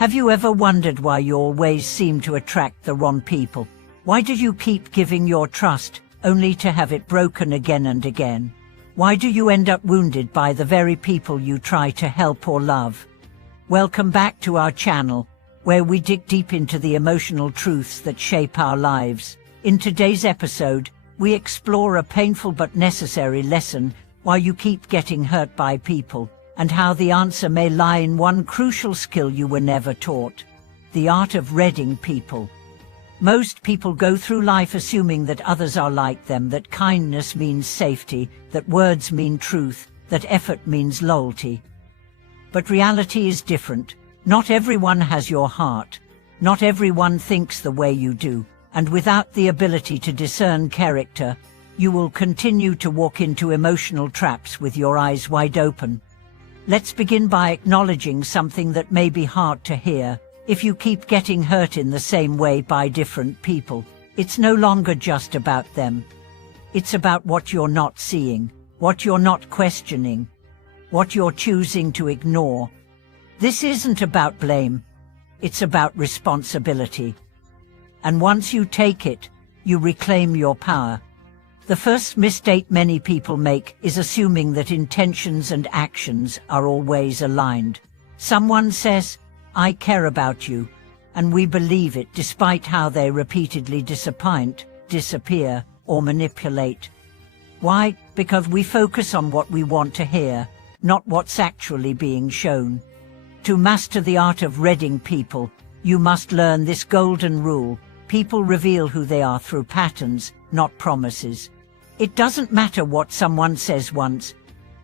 Have you ever wondered why you always seem to attract the wrong people? Why do you keep giving your trust, only to have it broken again and again? Why do you end up wounded by the very people you try to help or love? Welcome back to our channel, where we dig deep into the emotional truths that shape our lives. In today's episode, we explore a painful but necessary lesson: why you keep getting hurt by people, and how the answer may lie in one crucial skill you were never taught: the art of reading people. Most people go through life assuming that others are like them, that kindness means safety, that words mean truth, that effort means loyalty. But reality is different. Not everyone has your heart. Not everyone thinks the way you do, and without the ability to discern character, you will continue to walk into emotional traps with your eyes wide open. Let's begin by acknowledging something that may be hard to hear. If you keep getting hurt in the same way by different people, it's no longer just about them. It's about what you're not seeing, what you're not questioning, what you're choosing to ignore. This isn't about blame, it's about responsibility. And once you take it, you reclaim your power. The first mistake many people make is assuming that intentions and actions are always aligned. Someone says, "I care about you," and we believe it despite how they repeatedly disappoint, disappear, or manipulate. Why? Because we focus on what we want to hear, not what's actually being shown. To master the art of reading people, you must learn this golden rule: people reveal who they are through patterns, not promises. It doesn't matter what someone says once,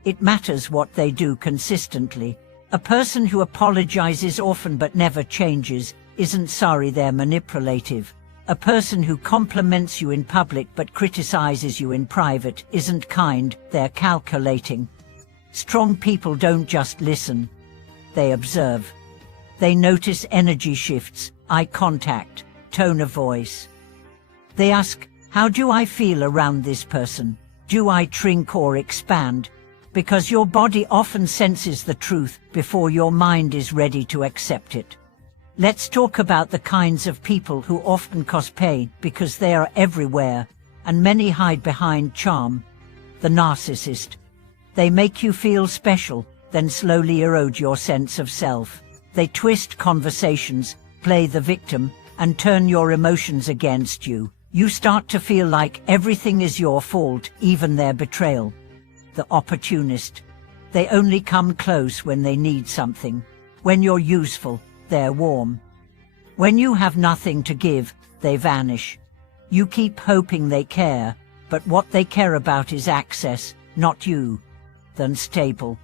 it matters what they do consistently. A person who apologizes often but never changes isn't sorry, they're manipulative. A person who compliments you in public but criticizes you in private isn't kind, they're calculating. Strong people don't just listen, they observe. They notice energy shifts, eye contact, tone of voice. They ask, "How do I feel around this person? Do I shrink or expand?" Because your body often senses the truth before your mind is ready to accept it. Let's talk about the kinds of people who often cause pain because they are everywhere, and many hide behind charm. The narcissist. They make you feel special, then slowly erode your sense of self. They twist conversations, play the victim, and turn your emotions against you. You start to feel like everything is your fault, even their betrayal. The opportunist. They only come close when they need something. When you're useful, they're warm. When you have nothing to give, they vanish. You keep hoping they care, but what they care about is access, not you. Then stable.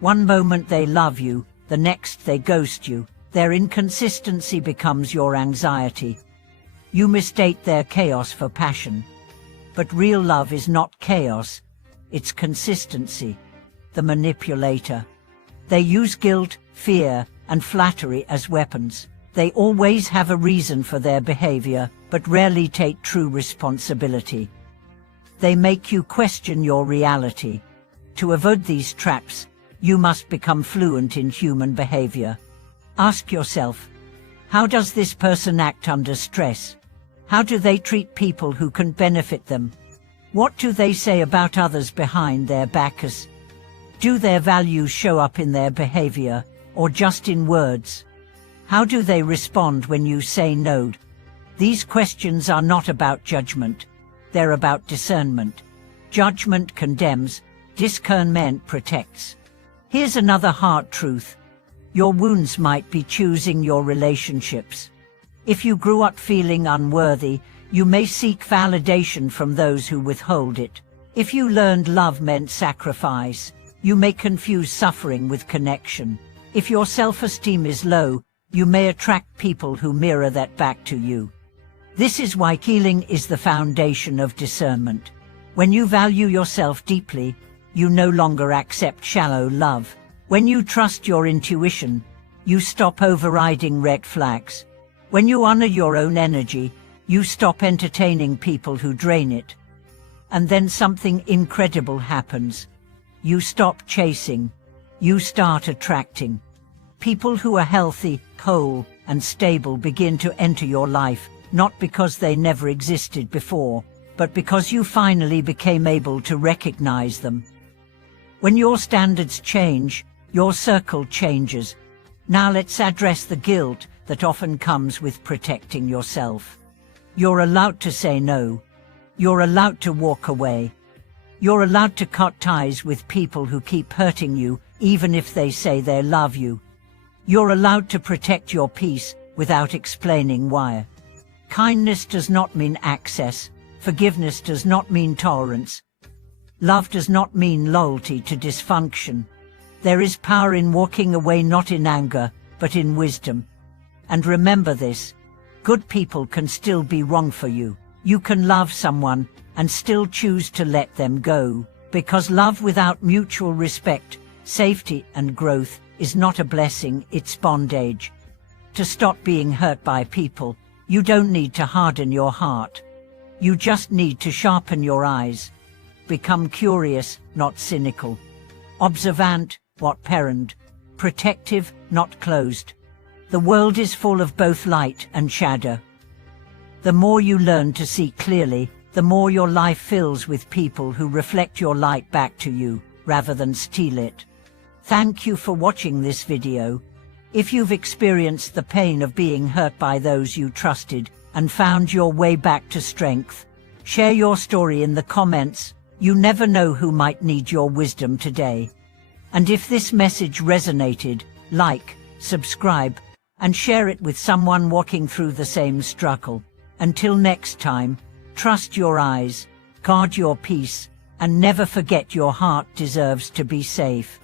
One moment they love you, the next they ghost you. Their inconsistency becomes your anxiety. You mistake their chaos for passion. But real love is not chaos, it's consistency. The manipulator. They use guilt, fear, and flattery as weapons. They always have a reason for their behavior, but rarely take true responsibility. They make you question your reality. To avoid these traps, you must become fluent in human behavior. Ask yourself, how does this person act under stress? How do they treat people who can benefit them? What do they say about others behind their backs? Do their values show up in their behavior, or just in words? How do they respond when you say no? These questions are not about judgment. They're about discernment. Judgment condemns, discernment protects. Here's another hard truth. Your wounds might be choosing your relationships. If you grew up feeling unworthy, you may seek validation from those who withhold it. If you learned love meant sacrifice, you may confuse suffering with connection. If your self-esteem is low, you may attract people who mirror that back to you. This is why healing is the foundation of discernment. When you value yourself deeply, you no longer accept shallow love. When you trust your intuition, you stop overriding red flags. When you honor your own energy, you stop entertaining people who drain it. And then something incredible happens. You stop chasing. You start attracting. People who are healthy, whole and stable begin to enter your life, not because they never existed before, but because you finally became able to recognize them. When your standards change, your circle changes. Now let's address the guilt that often comes with protecting yourself. You're allowed to say no. You're allowed to walk away. You're allowed to cut ties with people who keep hurting you, even if they say they love you. You're allowed to protect your peace without explaining why. Kindness does not mean access. Forgiveness does not mean tolerance. Love does not mean loyalty to dysfunction. There is power in walking away, not in anger, but in wisdom. And remember this: good people can still be wrong for you. You can love someone and still choose to let them go, because love without mutual respect, safety, and growth is not a blessing, it's bondage. To stop being hurt by people, you don't need to harden your heart. You just need to sharpen your eyes. Become curious, not cynical. Observant, not parent. Protective, not closed. The world is full of both light and shadow. The more you learn to see clearly, the more your life fills with people who reflect your light back to you, rather than steal it. Thank you for watching this video. If you've experienced the pain of being hurt by those you trusted and found your way back to strength, share your story in the comments. You never know who might need your wisdom today. And if this message resonated, like, subscribe, and share it with someone walking through the same struggle. Until next time, trust your eyes, guard your peace, and never forget your heart deserves to be safe.